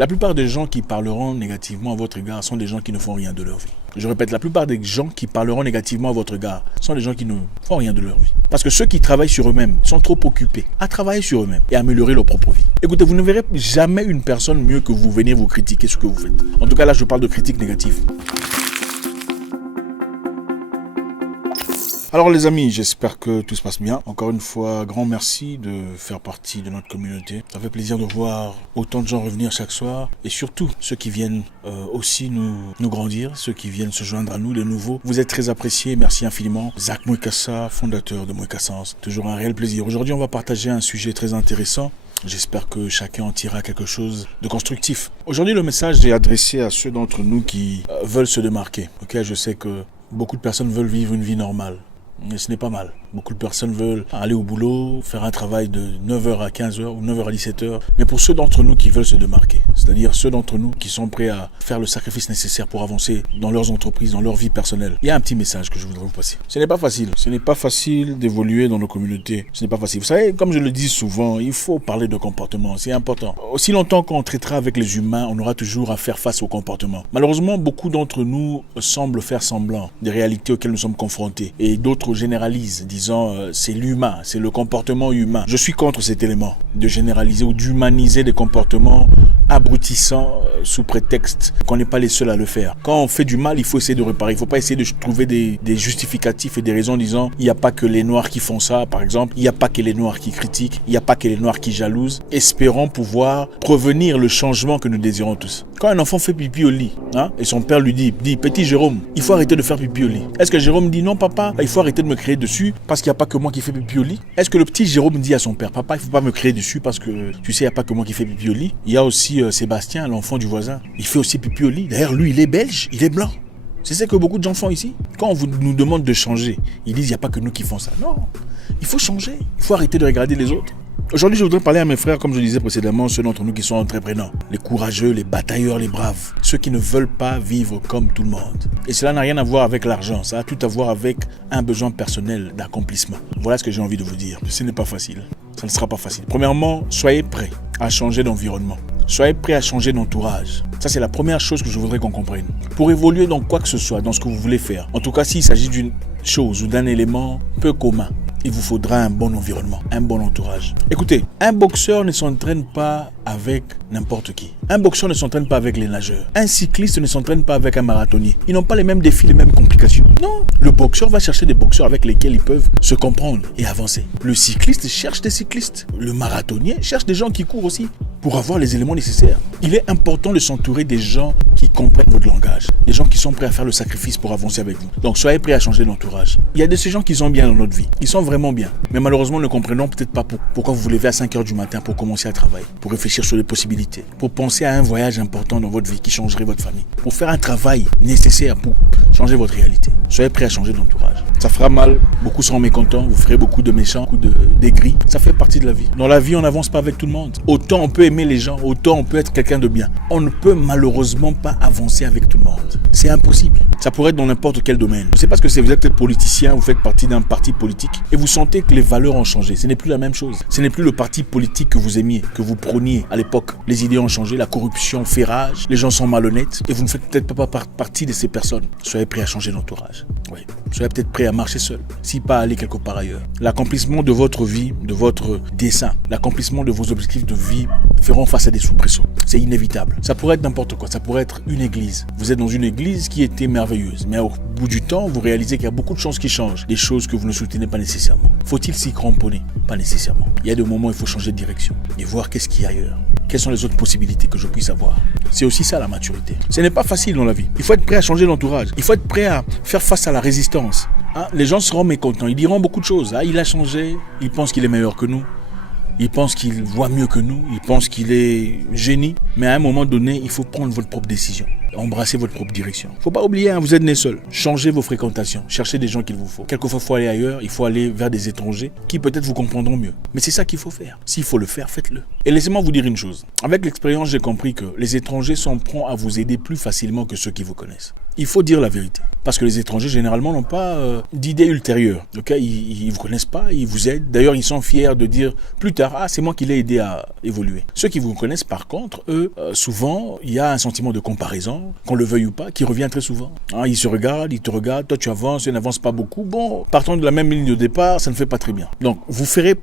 La plupart des gens qui parleront négativement à votre égard sont des gens qui ne font rien de leur vie. Je répète, la plupart des gens qui parleront négativement à votre égard sont des gens qui ne font rien de leur vie. Parce que ceux qui travaillent sur eux-mêmes sont trop occupés à travailler sur eux-mêmes et à améliorer leur propre vie. Écoutez, vous ne verrez jamais une personne mieux que vous venir vous critiquer ce que vous faites. En tout cas, là, je parle de critiques négatives. Alors les amis, j'espère que tout se passe bien. Encore une fois, grand merci de faire partie de notre communauté. Ça fait plaisir de voir autant de gens revenir chaque soir. Et surtout, ceux qui viennent aussi nous grandir, ceux qui viennent se joindre à nous, les nouveaux. Vous êtes très appréciés, merci infiniment. Zach Mwekassa, fondateur de Mwekassense. Toujours un réel plaisir. Aujourd'hui, on va partager un sujet très intéressant. J'espère que chacun en tirera quelque chose de constructif. Aujourd'hui, le message est adressé à ceux d'entre nous qui veulent se démarquer. Ok, je sais que beaucoup de personnes veulent vivre une vie normale. Mais ce n'est pas mal. Beaucoup de personnes veulent aller au boulot, faire un travail de 9h à 15h ou 9h à 17h. Mais pour ceux d'entre nous qui veulent se démarquer, c'est-à-dire ceux d'entre nous qui sont prêts à faire le sacrifice nécessaire pour avancer dans leurs entreprises, dans leur vie personnelle, il y a un petit message que je voudrais vous passer. Ce n'est pas facile. Ce n'est pas facile d'évoluer dans nos communautés. Ce n'est pas facile. Vous savez, comme je le dis souvent, il faut parler de comportement. C'est important. Aussi longtemps qu'on traitera avec les humains, on aura toujours à faire face au comportement. Malheureusement, beaucoup d'entre nous semblent faire semblant des réalités auxquelles nous sommes confrontés. Et d'autres généralisent, disant c'est l'humain, c'est le comportement humain. Je suis contre cet élément de généraliser ou d'humaniser des comportements abrutissants sous prétexte qu'on n'est pas les seuls à le faire. Quand on fait du mal, il faut essayer de réparer. Il ne faut pas essayer de trouver des justificatifs et des raisons disant il n'y a pas que les noirs qui font ça, par exemple. Il n'y a pas que les noirs qui critiquent. Il n'y a pas que les noirs qui jalousent. Espérons pouvoir prévenir le changement que nous désirons tous. Quand un enfant fait pipi au lit, et son père lui dit petit Jérôme, il faut arrêter de faire pipi au lit. Est-ce que Jérôme dit non papa, il faut arrêter de me crier dessus parce qu'il n'y a pas que moi qui fais pipi au lit? Est-ce que le petit Jérôme dit à son père papa, il ne faut pas me crier dessus parce que tu sais, il n'y a pas que moi qui fais pipi au lit? Il y a aussi Sébastien, l'enfant du voisin. Il fait aussi pipi au lit. D'ailleurs, lui, il est belge, il est blanc. C'est ce que beaucoup de gens font ici. Quand on nous demande de changer, ils disent il n'y a pas que nous qui font ça. Non, il faut changer. Il faut arrêter de regarder les autres. Aujourd'hui, je voudrais parler à mes frères, comme je disais précédemment, ceux d'entre nous qui sont entrepreneurs, les courageux, les batailleurs, les braves, ceux qui ne veulent pas vivre comme tout le monde. Et cela n'a rien à voir avec l'argent, ça a tout à voir avec un besoin personnel d'accomplissement. Voilà ce que j'ai envie de vous dire. Ce n'est pas facile, ça ne sera pas facile. Premièrement, soyez prêts à changer d'environnement. Soyez prêts à changer d'entourage. Ça, c'est la première chose que je voudrais qu'on comprenne. Pour évoluer dans quoi que ce soit, dans ce que vous voulez faire, en tout cas s'il s'agit d'une chose ou d'un élément peu commun, il vous faudra un bon environnement, un bon entourage. Écoutez, un boxeur ne s'entraîne pas avec n'importe qui. Un boxeur ne s'entraîne pas avec les nageurs. Un cycliste ne s'entraîne pas avec un marathonnier. Ils n'ont pas les mêmes défis, les mêmes complications. Non, le boxeur va chercher des boxeurs avec lesquels ils peuvent se comprendre et avancer. Le cycliste cherche des cyclistes. Le marathonnier cherche des gens qui courent aussi pour avoir les éléments nécessaires. Il est important de s'entourer des gens qui comprennent votre langage, des gens qui sont prêts à faire le sacrifice pour avancer avec vous. Donc soyez prêts à changer d'entourage. Il y a de ces gens qui sont bien dans notre vie. Ils sont vraiment bien. Mais malheureusement, nous ne comprenons peut-être pas pourquoi vous vous levez à 5h du matin pour commencer à travailler, pour réfléchir sur les possibilités, pour penser à un voyage important dans votre vie qui changerait votre famille, pour faire un travail nécessaire pour changer votre réalité. Soyez prêts à changer d'entourage. Ça fera mal, beaucoup seront mécontents, vous ferez beaucoup de méchants, beaucoup d'aigris. Ça fait partie de la vie. Dans la vie, on n'avance pas avec tout le monde. Autant on peut aimer les gens, autant on peut être quelqu'un de bien. On ne peut malheureusement pas avancer avec tout le monde. C'est impossible. Ça pourrait être dans n'importe quel domaine. Je ne sais pas ce que c'est, vous êtes politicien, vous faites partie d'un parti politique et vous sentez que les valeurs ont changé. Ce n'est plus la même chose. Ce n'est plus le parti politique que vous aimiez, que vous prôniez à l'époque. Les idées ont changé, la corruption fait rage, les gens sont malhonnêtes et vous ne faites peut-être pas partie de ces personnes. Soyez prêts à changer d'entourage. Oui. Soyez peut-être prêts à marcher seul, si pas aller quelque part ailleurs. L'accomplissement de votre vie, de votre dessein, l'accomplissement de vos objectifs de vie feront face à des soubresauts. C'est inévitable. Ça pourrait être n'importe quoi. Ça pourrait être une église. Vous êtes dans une église qui était merveilleuse, mais au bout du temps, vous réalisez qu'il y a beaucoup de choses qui changent, des choses que vous ne soutenez pas nécessairement. Faut-il s'y cramponner? Pas nécessairement. Il y a des moments où il faut changer de direction et voir qu'est-ce qu'il y a ailleurs. Quelles sont les autres possibilités que je puisse avoir? C'est aussi ça la maturité. Ce n'est pas facile dans la vie. Il faut être prêt à changer d'entourage. Il faut être prêt à faire face à la résistance. Les gens seront mécontents. Ils diront beaucoup de choses. Il a changé. Il pense qu'il est meilleur que nous. Il pense qu'il voit mieux que nous. Il pense qu'il est génie. Mais à un moment donné, il faut prendre votre propre décision. Embrassez votre propre direction. Il ne faut pas oublier, vous êtes né seul. Changez vos fréquentations. Cherchez des gens qu'il vous faut. Quelquefois, il faut aller ailleurs. Il faut aller vers des étrangers qui peut-être vous comprendront mieux. Mais c'est ça qu'il faut faire. S'il faut le faire, faites-le. Et laissez-moi vous dire une chose. Avec l'expérience, j'ai compris que les étrangers sont prompts à vous aider plus facilement que ceux qui vous connaissent. Il faut dire la vérité. Parce que les étrangers, généralement, n'ont pas d'idées ultérieures. Okay, ils ne vous connaissent pas, ils vous aident. D'ailleurs, ils sont fiers de dire plus tard, ah, c'est moi qui l'ai aidé à évoluer. Ceux qui vous connaissent, par contre, eux, souvent, il y a un sentiment de comparaison, qu'on le veuille ou pas, qui revient très souvent. Hein, ils se regardent, ils te regardent, toi tu avances, ils n'avancent pas beaucoup. Bon, partant de la même ligne de départ, ça ne fait pas très bien. Donc, vous ferez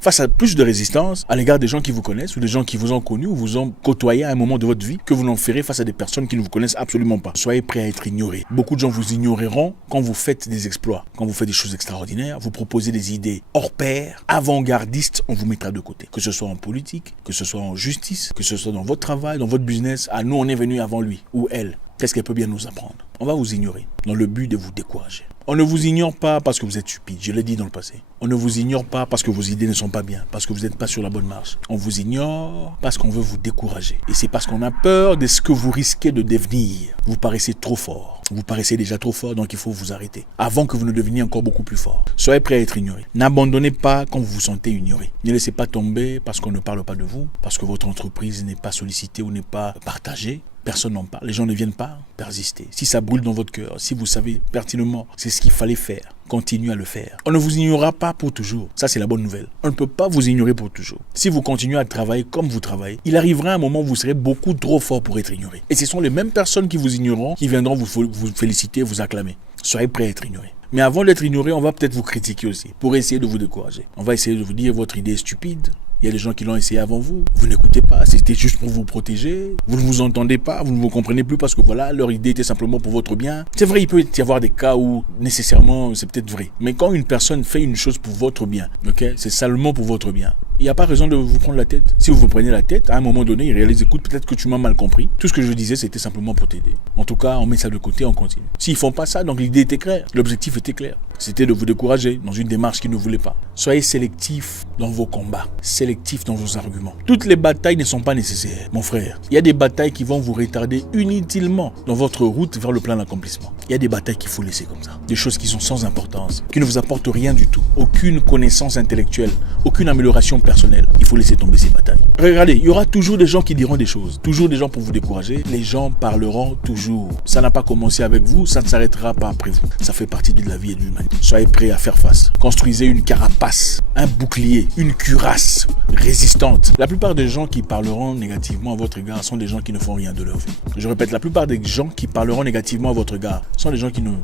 face à plus de résistance à l'égard des gens qui vous connaissent ou des gens qui vous ont connu ou vous ont côtoyé à un moment de votre vie que vous n'en ferez face à des personnes qui ne vous connaissent absolument pas. Soyez prêts à être ignorés. Beaucoup de gens vous ignoreront quand vous faites des exploits, quand vous faites des choses extraordinaires, vous proposez des idées hors pair, avant-gardistes, on vous mettra de côté. Que ce soit en politique, que ce soit en justice, que ce soit dans votre travail, dans votre business, ah nous on est venu avant lui ou elle. Qu'est-ce qu'elle peut bien nous apprendre? On va vous ignorer dans le but de vous décourager. On ne vous ignore pas parce que vous êtes stupide, je l'ai dit dans le passé. On ne vous ignore pas parce que vos idées ne sont pas bien, parce que vous n'êtes pas sur la bonne marche. On vous ignore parce qu'on veut vous décourager. Et c'est parce qu'on a peur de ce que vous risquez de devenir. Vous paraissez trop fort. Vous paraissez déjà trop fort, donc il faut vous arrêter. Avant que vous ne deveniez encore beaucoup plus fort. Soyez prêts à être ignorés. N'abandonnez pas quand vous vous sentez ignoré. Ne laissez pas tomber parce qu'on ne parle pas de vous, parce que votre entreprise n'est pas sollicitée ou n'est pas partagée. Personne n'en parle. Les gens ne viennent pas. Persistez. Si ça brûle dans votre cœur, si vous savez pertinemment c'est ce qu'il fallait faire, continuez à le faire. On ne vous ignorera pas pour toujours. Ça, c'est la bonne nouvelle. On ne peut pas vous ignorer pour toujours. Si vous continuez à travailler comme vous travaillez, il arrivera un moment où vous serez beaucoup trop fort pour être ignoré. Et ce sont les mêmes personnes qui vous ignoreront qui viendront vous féliciter, vous acclamer. Soyez prêts à être ignorés. Mais avant d'être ignoré, on va peut-être vous critiquer aussi, pour essayer de vous décourager. On va essayer de vous dire votre idée est stupide. Il y a des gens qui l'ont essayé avant vous. Vous n'écoutez pas, c'était juste pour vous protéger. Vous ne vous entendez pas, vous ne vous comprenez plus parce que voilà, leur idée était simplement pour votre bien. C'est vrai, il peut y avoir des cas où nécessairement c'est peut-être vrai. Mais quand une personne fait une chose pour votre bien, okay, c'est seulement pour votre bien. Il n'y a pas raison de vous prendre la tête. Si vous vous prenez la tête, à un moment donné, il réalise, écoute, peut-être que tu m'as mal compris. Tout ce que je disais, c'était simplement pour t'aider. En tout cas, on met ça de côté, on continue. S'ils ne font pas ça, donc l'idée était claire. L'objectif était clair. C'était de vous décourager dans une démarche qu'ils ne voulaient pas. Soyez sélectifs dans vos combats, sélectifs dans vos arguments. Toutes les batailles ne sont pas nécessaires, mon frère. Il y a des batailles qui vont vous retarder inutilement dans votre route vers le plein d'accomplissement. Il y a des batailles qu'il faut laisser comme ça. Des choses qui sont sans importance, qui ne vous apportent rien du tout. Aucune connaissance intellectuelle, aucune amélioration personnelle. Il faut laisser tomber ces batailles. Regardez, il y aura toujours des gens qui diront des choses. Toujours des gens pour vous décourager. Les gens parleront toujours. Ça n'a pas commencé avec vous, ça ne s'arrêtera pas après vous. Ça fait partie de la vie et de l'humanité. Soyez prêts à faire face. Construisez une carapace, un bouclier, une cuirasse résistante. La plupart des gens qui parleront négativement à votre égard sont des gens qui ne font rien de leur vie. Je répète, la plupart des gens qui parleront négativement à votre égard sont des gens qui ne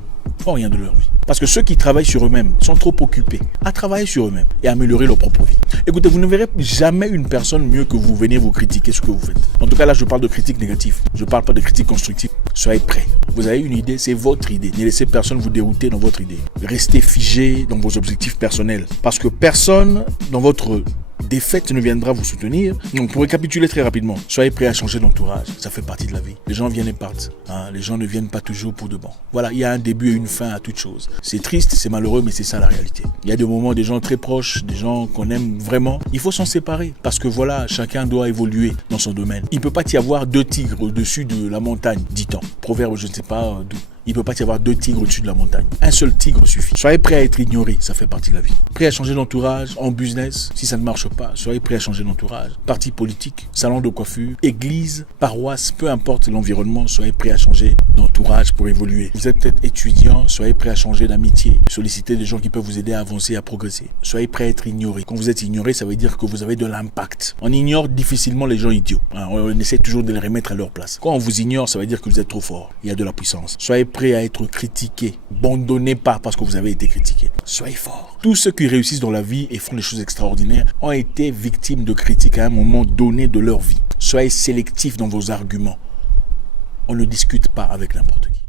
font rien de leur vie. Parce que ceux qui travaillent sur eux-mêmes sont trop occupés à travailler sur eux-mêmes et à améliorer leur propre vie. Écoutez, vous ne verrez jamais une personne mieux que vous venez vous critiquer ce que vous faites. En tout cas, là, je parle de critique négative. Je ne parle pas de critique constructive. Soyez prêts. Vous avez une idée, c'est votre idée. Ne laissez personne vous dérouter dans votre idée. Restez figé dans vos objectifs personnels. Parce que personne dans votre défaite ne viendra vous soutenir. Donc pour récapituler très rapidement, soyez prêts à changer d'entourage, ça fait partie de la vie. Les gens viennent et partent, les gens ne viennent pas toujours pour de bon. Voilà, il y a un début et une fin à toute chose. C'est triste, c'est malheureux, mais c'est ça la réalité. Il y a des moments, des gens très proches, des gens qu'on aime vraiment, il faut s'en séparer parce que voilà, chacun doit évoluer dans son domaine. Il ne peut pas y avoir deux tigres au-dessus de la montagne, dit-on. Proverbe, je ne sais pas d'où. Il ne peut pas y avoir deux tigres au-dessus de la montagne. Un seul tigre suffit. Soyez prêts à être ignorés, ça fait partie de la vie. Prêts à changer d'entourage, en business, si ça ne marche pas, soyez prêts à changer d'entourage. Parti politique, salon de coiffure, église, paroisse, peu importe l'environnement, soyez prêts à changer d'entourage pour évoluer. Vous êtes peut-être étudiant, soyez prêts à changer d'amitié. Sollicitez des gens qui peuvent vous aider à avancer, à progresser. Soyez prêts à être ignorés. Quand vous êtes ignoré, ça veut dire que vous avez de l'impact. On ignore difficilement les gens idiots. On essaie toujours de les remettre à leur place. Quand on vous ignore, ça veut dire que vous êtes trop fort. Il y a de la puissance. Soyez prêts à être critiqué. Abandonnez pas parce que vous avez été critiqué. Soyez forts. Tous ceux qui réussissent dans la vie et font des choses extraordinaires ont été victimes de critiques à un moment donné de leur vie. Soyez sélectifs dans vos arguments. On ne discute pas avec n'importe qui.